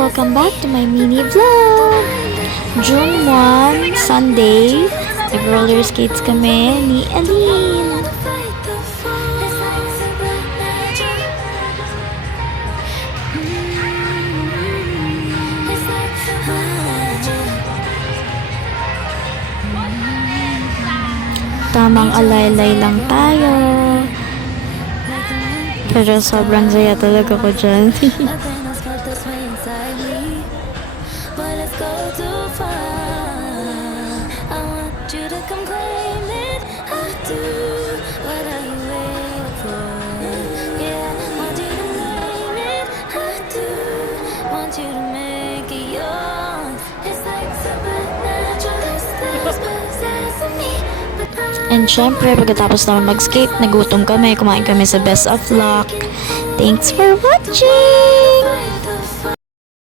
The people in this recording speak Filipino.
Welcome back to my mini vlog! June 1, Sunday, nag-roller skates kami ni Aline. Tamang alaylay lang tayo. Pero sobrang saya talaga ko dyan. And syempre, pagkatapos naman mag-skate, nagutom kami, kumain kami sa Best of Luck. Thanks for watching!